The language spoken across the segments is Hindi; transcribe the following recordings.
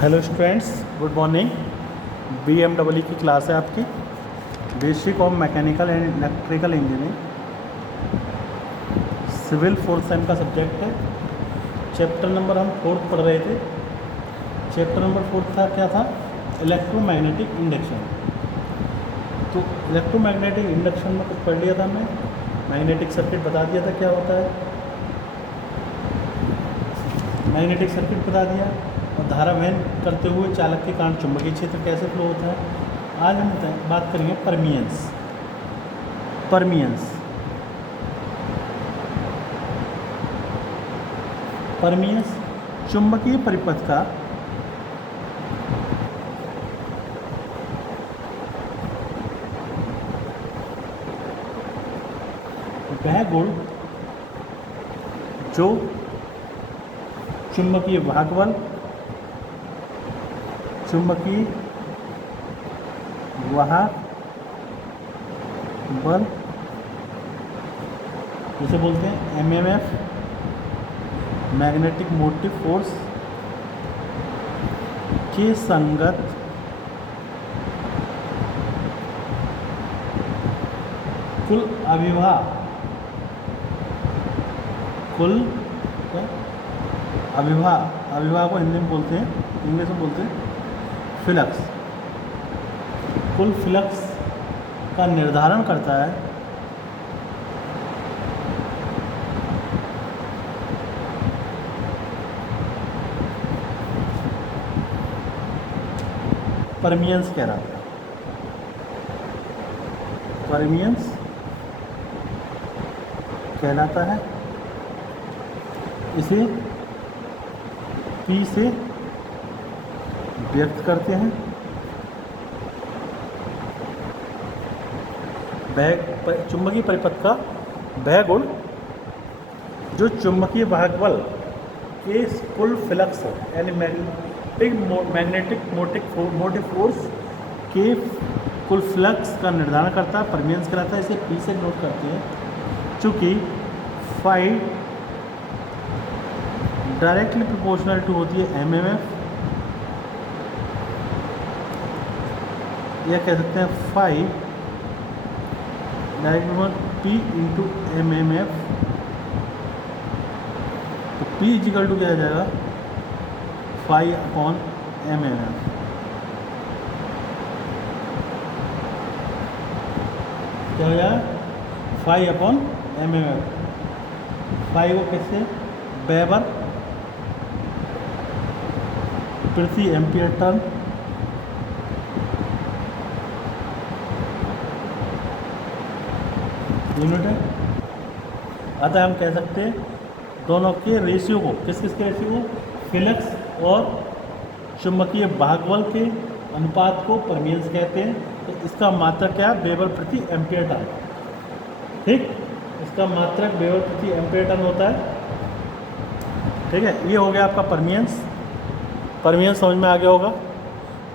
Hello students, good morning. BMW की क्लास है आपकी, basic of mechanical and electrical engineering, civil 4th sem का सब्जेक्ट है। चैप्टर नंबर हम 4th पढ़ रहे थे। चैप्टर नंबर 4th था, क्या था? Electromagnetic induction. तो इलेक्ट्रोमैग्नेटिक इंडक्शन में कुछ पढ़ लिया था हमने, मैग्नेटिक सर्किट बता दिया था क्या होता है, मैग्नेटिक सर्किट बता दिया, और धारा वहन करते हुए चालक के कारण चुंबकीय क्षेत्र कैसे फ्लो होता है। आज हम बात करेंगे परमियंस। परमियंस चुंबकीय परिपथ का वह गुण जो चुंबकीय वाहक बल, चुंबकीय वाहक बल जिसे बोलते हैं MMF, मैग्नेटिक मोटिव फोर्स के संगत कुल अविभाज्य अविभाज्य को हिंदी में बोलते हैं, इंग्लिश में बोलते हैं फ्लक्स। कुल फ्लक्स का निर्धारण करता है परमियंस कहलाता है। परमियंस कहलाता है। इसे P से व्यक्त करते हैं। चुंबकीय परिपथ का वह गुण जो चुंबकीय वाहक बल के कुल फ्लक्स यानी मैग्नेटिक मोटिव फोर्स के कुल फ्लक्स का निर्धारण करता है, परमियंस कहलाता है। इसे P से नोट करते हैं। चूँकि फाई डायरेक्टली प्रोपोर्शनल टू होती है MMF, या कह सकते हैं phi direct P into MMF। तो P इजिकल टू क्या आ जाएगा? Phi upon MMF। क्या हो जाएगा? Phi upon MMF। फाई को कैसे? वेबर प्रति एम्पियर टर्न यूनिट है। अतः हम कह सकते हैं दोनों के रेशियो को, किस किस के रेशियो को? फ्लक्स और चुंबकीय वाहक बल के अनुपात को परमियंस कहते हैं। तो इसका मात्रक क्या है? वेबर प्रति एम्पियर टर्न। ठीक, इसका मात्रक वेबर प्रति एम्पियर टर्न होता है। ठीक है, ये हो गया आपका परमियंस। परमियंस समझ में आ गया होगा।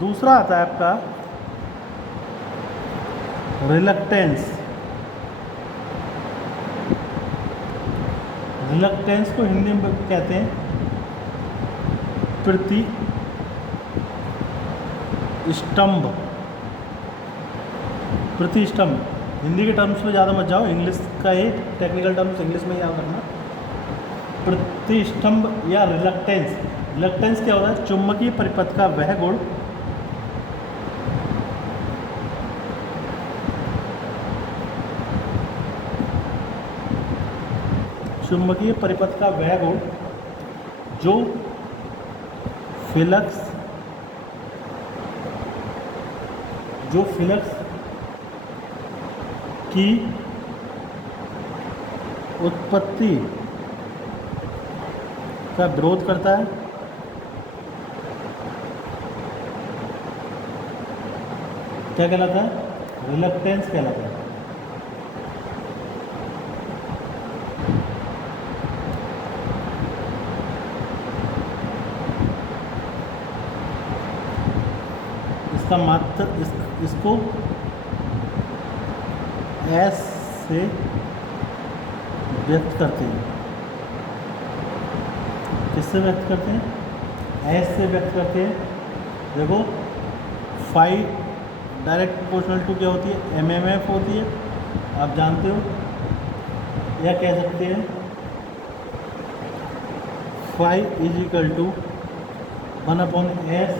दूसरा आता है आपका रिलक्टेंस। रिलक्टेंस को हिंदी में कहते हैं प्रतिष्ठंभ। प्रतिष्ठंभ हिंदी के टर्म्स में ज़्यादा मत जाओ, इंग्लिश का ही टेक्निकल टर्म्स इंग्लिश में याद रखना। प्रतिष्ठंभ या रिलक्टेंस। रिलक्टेंस क्या होता है? चुंबकीय परिपथ का वह गुण चुंबकीय परिपथ का वह गुण जो फ्लक्स की उत्पत्ति का विरोध करता है। क्या कहलाता है? रिलक्टेंस कहलाता है। इसका मात्र इसको S से व्यक्त करते हैं। किससे व्यक्त करते हैं? एस से व्यक्त करते हैं। देखो फाइव डायरेक्ट प्रोपोर्शनल टू क्या होती है, एमएमएफ होती है, आप जानते हो। या कह सकते हैं five is equal to 1/s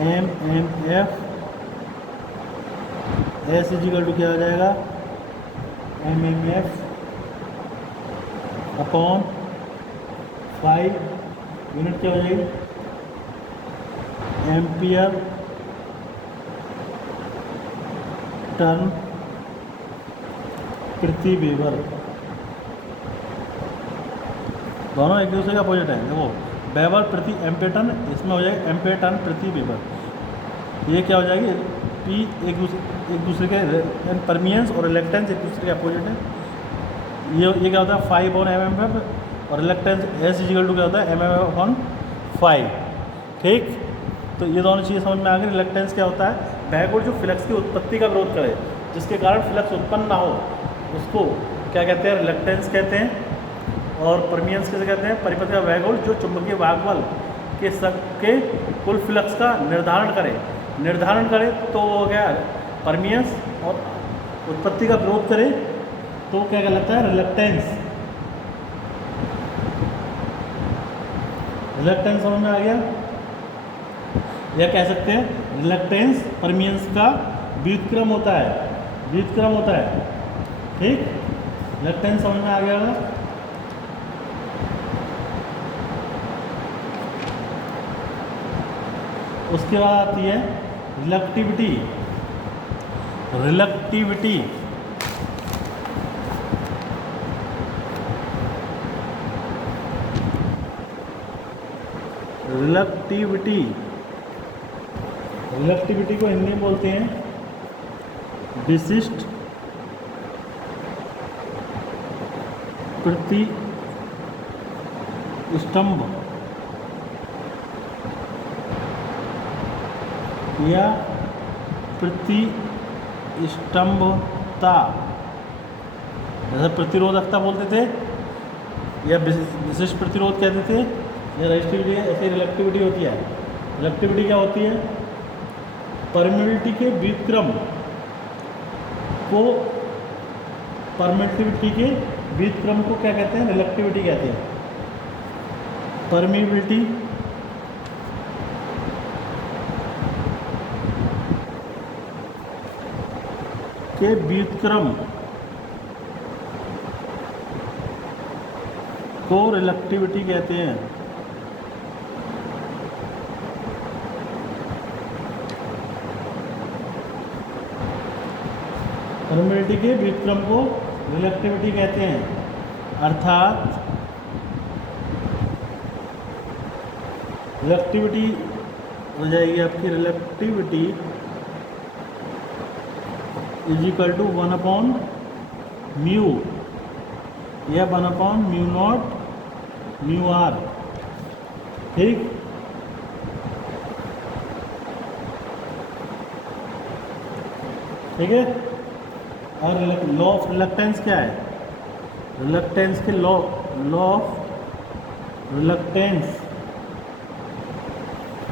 MMF. S is equal to क्या हो जाएगा, एमएमएफ अपॉन 5, यूनिट क्या हो जाएगी, एम्पियर टर्न प्रति वेबर। दोनों एक दूसरे का अपोजिट है। देखो वेबर प्रति एम्पियर टर्न, इसमें हो जाएगा एम्पियर टर्न प्रति वेबर। ये क्या हो जाएगी, पी एक दूसरे के परमियंस और रिलेक्टेंस एक दूसरे के अपोजिट है। ये क्या होता है 5/mm और रिलेक्टेंस एस इजिकल टू क्या होता है mm/5। ठीक, तो ये दोनों चीज़ें समझ में आ गई। रिलेक्टेंस क्या होता है, बैकवर्ड जो फ्लक्स की उत्पत्ति का विरोध करे, जिसके कारण फ्लक्स उत्पन्न ना हो, उसको क्या कहते हैं, रिलेक्टेंस कहते हैं। और परमियंस किसे कहते हैं, परिपथ का बैकवर्ड जो चुंबकीय भागबल के कुल फ्लक्स का निर्धारण करे तो वो हो गया परमियंस, और उत्पत्ति का विरोध करे तो क्या कहलाता है, रिलेक्टेंस। रिलेक्टेंस समझ में आ गया। यह कह सकते हैं रिलेक्टेंस परमियंस का व्युत्क्रम होता है। ठीक, रिलेक्टेंस समझ में आ गया होगा। उसके बाद आती है रिलेक्टिविटी। रिलेक्टिविटी को हिंदी में बोलते हैं विशिष्ट प्रतिष्ठम्भ या प्रतिष्ठम्भता। जैसे प्रतिरोधकता बोलते थे या विशिष्ट प्रतिरोध कहते थे, या रेजिस्टिविटी, ऐसे रिलेक्टिविटी होती है। रिलेक्टिविटी क्या होती है, परमिटिविटी के व्युत्क्रम को क्या कहते हैं, रिलेक्टिविटी कहते हैं। परमिटिविटी के व्युत्क्रम को रिलेक्टिविटी कहते हैं। परमिटिविटी के व्युत्क्रम को रिलेक्टिविटी कहते हैं। अर्थात रिलेक्टिविटी हो जाएगी आपकी, रिलेक्टिविटी इज इक्वल टू 1/μ या 1/μ0μr। ठीक, ठीक है। और लॉ ऑफ रिलक्टेंस क्या है, रिलक्टेंस के लॉ ऑफ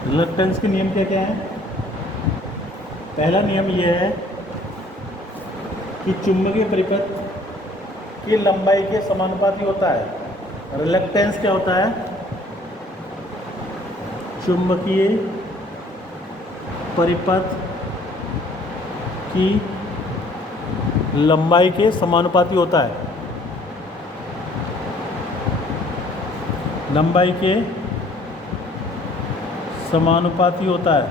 रिलक्टेंस के नियम क्या क्या है। पहला नियम यह है कि चुंबकीय परिपथ की लंबाई के समानुपाती होता है। रिलक्टेंस क्या होता है, चुंबकीय परिपथ की लंबाई के समानुपाती होता है। लंबाई के समानुपाती होता है,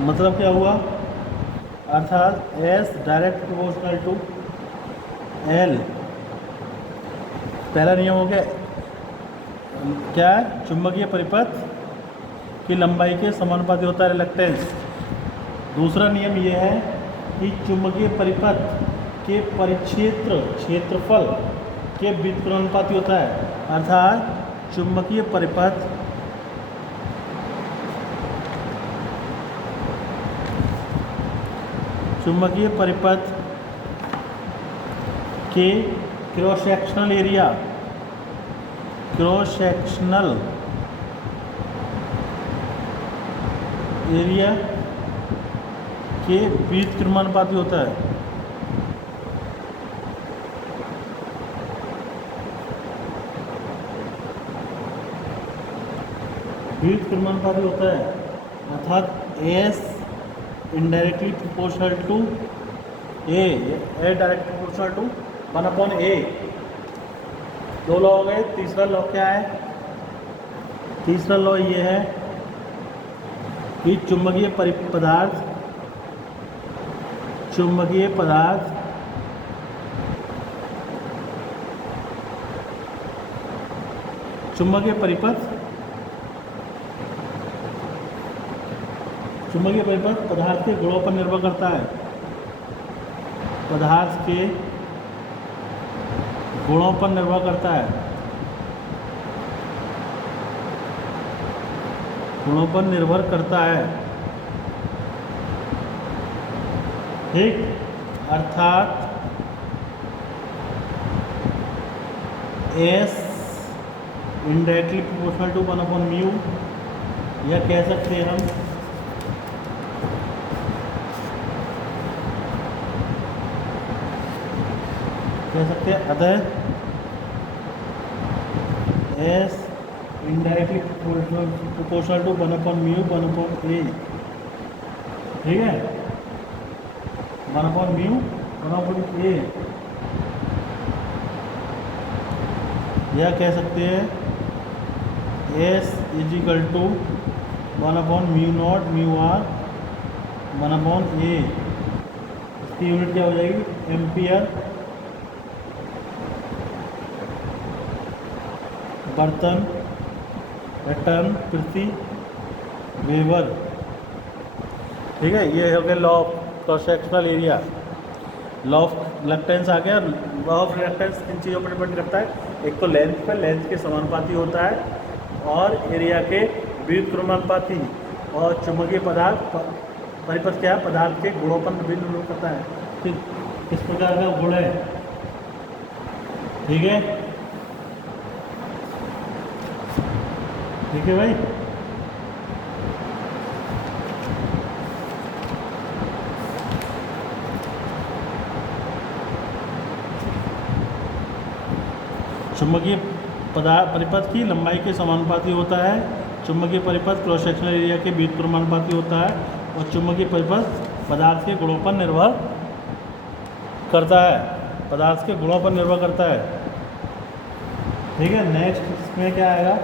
मतलब क्या हुआ, अर्थात S direct proportional to L। पहला नियम हो गया क्या है, चुंबकीय परिपथ की लंबाई के समानुपाती होता है रिलक्टेंस। दूसरा नियम यह है कि चुंबकीय परिपथ के क्षेत्रफल के व्युत्क्रमानुपाती होता है। अर्थात चुंबकीय परिपथ के cross sectional area, cross sectional area के बीच क्रमानुपाती होता है। बीच क्रमानुपाती होता है, अर्थात S indirectly proportional to A direct proportional to 1/a। दो लॉ हो गए। तीसरा लॉ क्या है? तीसरा लॉ ये है कि चुंबकीय पदार्थ चुंबकीय पदार्थ चुंबकीय परिपथ पदार्थ के गुणों पर निर्भर करता है। पदार्थ के गुणों पर निर्भर करता है। गुणों पर निर्भर करता है, ठीक। अर्थात एस इनडायरेक्टली प्रोपोर्शनल टू 1/μ, या कह सकते हैं हम अतः S indirectly proportional to 1/μ 1/a, ठीक है, 1/μ 1/a, या कह सकते हैं S is equal to 1/μ0 μr 1/a। इसकी यूनिट क्या हो जाएगी? एम्पियर बर्तन टन प्रति वेबर, ठीक है। ये हो गया law of cross sectional area. Law of reluctance आ गया। लॉ ऑफ रिलक्टेंस किन चीज़ों पर डिपेंड करता है? एक तो लेंथ पे, लेंथ के समानुपाती होता है, और एरिया के विद्युत क्रमानुपाती, और चुंबकीय पदार्थ परिपथ क्या है? पदार्थ के गुणों पर निर्भर करता है। किस प्रकार का गुण है, ठीक है, ठीक है भाई। चुंबकीय परिपथ की लंबाई के समानुपाती होता है। चुंबकीय परिपथ क्रॉस सेक्शनल एरिया के विद्युत क्रमानुपाती होता है, और चुंबकीय परिपथ पदार्थ के गुणों पर निर्भर करता है। पदार्थ के गुणों पर निर्भर करता है, ठीक है। नेक्स्ट इसमें क्या आएगा?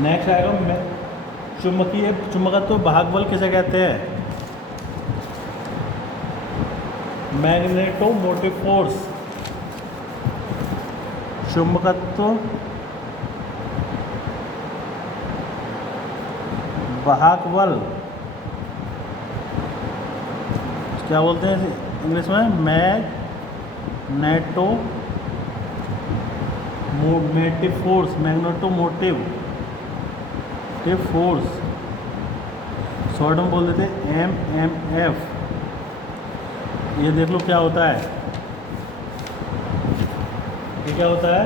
नेक्स्ट आएगा चुंबकत्व भाग बल किसे कहते हैं? Magnetomotive force. चुंबकत्व वाहक बल क्या बोलते हैं इंग्लिश में? Magnetomotive force, magnetomotive force, short में बोल देते हैं MMF। ये देख लो क्या होता है, ये क्या होता है?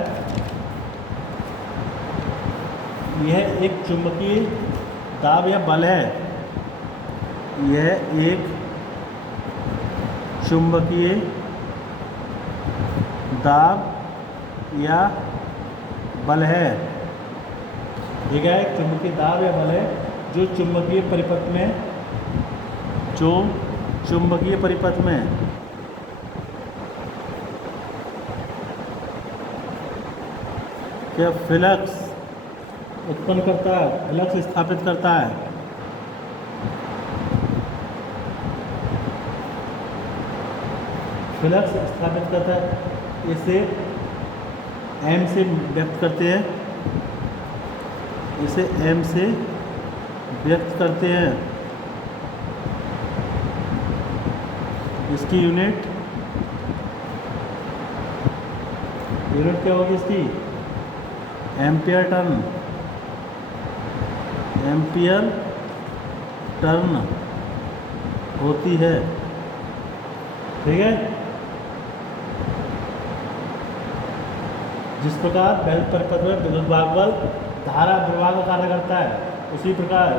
यह एक चुंबकीय दाब या बल है। यह एक चुंबकीय दाब या बल है, ठीक है। एक चुंबकीय दाब या बल है जो चुंबकीय परिपथ में क्या फ्लक्स उत्पन्न करता है, फ्लक्स स्थापित करता है। फ्लक्स स्थापित करता है। इसे M से व्यक्त करते हैं, इसे M से व्यक्त करते हैं। इसकी यूनिट क्या होगी इसकी? एम्पियर टर्न होती है, ठीक है। जिस प्रकार वैद्युत परिपथ में विद्युत भागबल धारा प्रवाह का कार्य करता है, उसी प्रकार